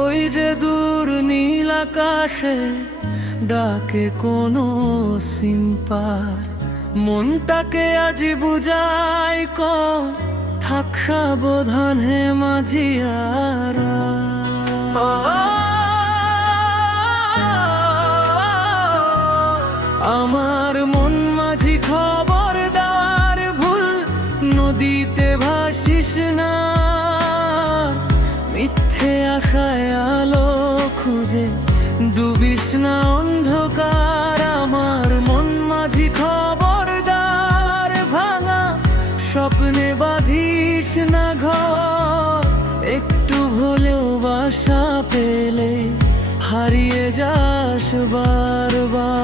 ওই যে দূর নীল আকাশে ডাকে কোনো সিম্পার, মনটাকে আজি বুঝাই কম থাক সাবধান হে মাঝিয়ারা। আমার মন মাঝি খবরদার, ভুল নদীতে ভাসিস না, মিথ্যে আশায় আলো খুঁজে ডুবিস না অন্ধকার। আমার মন মাঝি খবরদার, ভাঙা স্বপ্নে বাঁধিস না ঘর, একটু হলেও বাসা পেলে হারিয়ে যাস বারবার।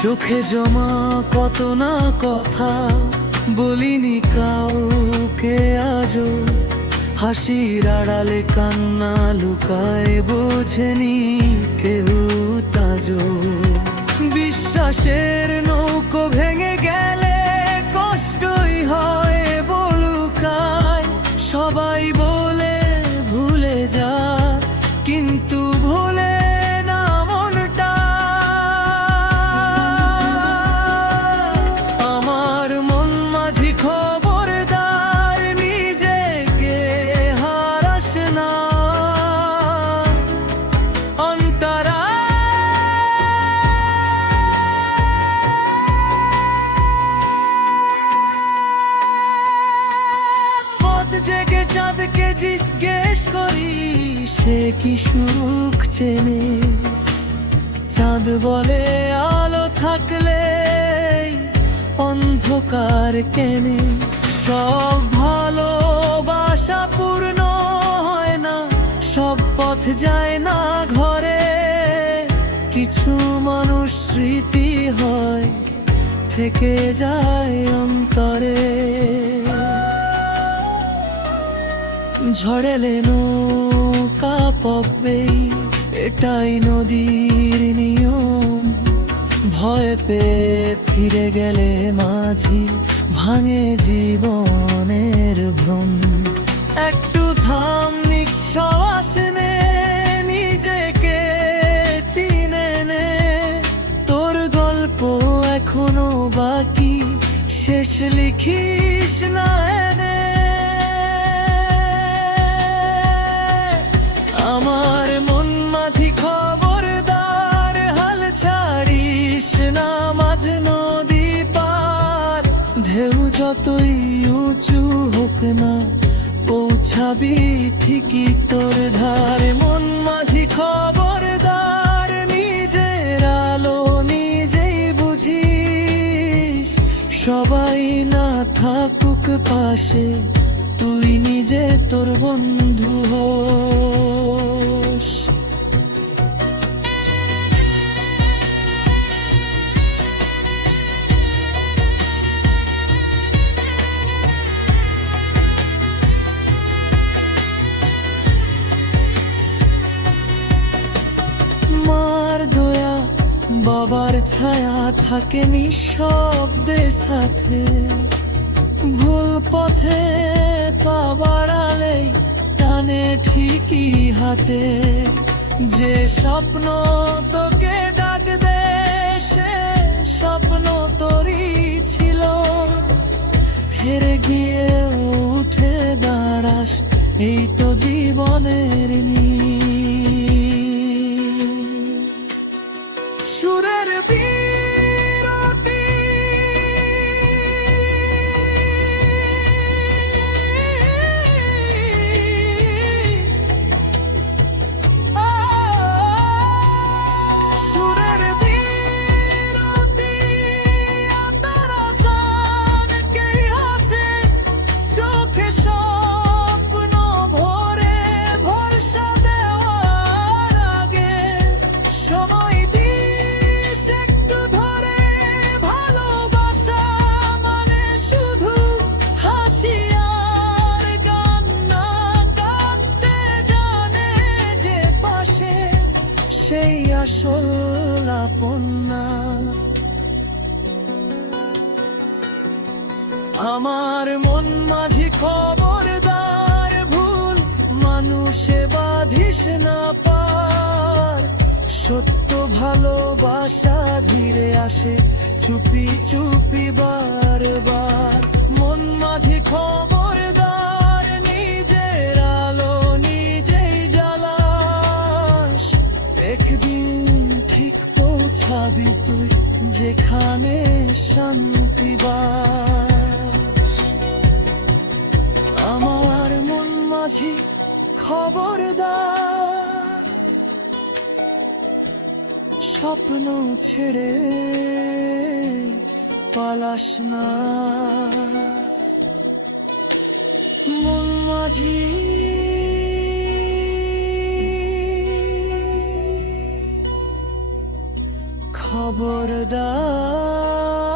চোখে জমা কত না কথা বলিনি কাউকে আজও, হাসির আড়ালে কান্না লুকায় বোঝেনি কেউ তাজো। বিশ্বাসের নৌকো ভেঙে গেলে কষ্টই হয় বলুকায়, সবাই বলে ভুলে যা কিন্তু ভুলে না মনটা। আমার মন মাঝি খবরদার, নিজেকে হারাস না অন্তরা। পথ জেগে চাঁদকে জিজ্ঞেস করি সে কি সুখ চেনে, চাঁদ বলে আলো থাকলে অন্ধকার কেনে। সব ভালোবাসা পূর্ণ হয় না, সব পথ যায় না ঘরে, কিছু মানুষ স্মৃতি হয় থেকে যায় অন্তরে। ঝড়েলে নৌকা পববেই এটাই নদীর নিয়ম, ভয় পেয়ে ফিরে গেলে মাঝি ভাঙে জীবনের ভ্রম। একটু থাম নিঃশ্বাস নে, নিজেকে চিনে নে, তোর গল্প এখনো বাকি, শেষ লিখিস না এনে। আমার মন মাঝি খবরদার, হাল ছাড়িস না মাঝ নদী পার, ঢেউ যতই উঁচু হোক না পৌঁছাবি ঠিকই তোর ধারে। মন মাঝি খবরদার, নিজের আলো নিজেই বুঝিস, সবাই না থাকুক পাশে তুই নিজে তোর বন্ধু হোস। মার দয়া বাবার ছায়া থাকে নিঃশব্দের সাথে, ভুল পথে পা বাড়ালে টানে ঠিকই হাতে। যে স্বপ্ন তোকে ডাক দে সে স্বপ্ন তোরই ছিল, হেরে গিয়ে উঠে দাঁড়াস এই তো জীবনের সুরের বিরতি। সুরের বিরতি তারা কে হাসে চোখে স্বপ্ন ভরে ভরসা দেওয়া। আমার মন মাঝি খবরদার, ভুল মানুষে বাঁধিস না পার। সত্য ভালোবাসা ধীরে আসে, চুপি চুপি বারবার। মন মাঝি খবরদার, নিজের আলো নিজেই জ্বালাস। একদিন ঠিক পৌঁছাবি তুই যেখানে শান্তি বাস। আমার মন মাঝি খবরদার, স্বপ্ন ছেড়ে পালাস না। মন মাঝি খবরদার।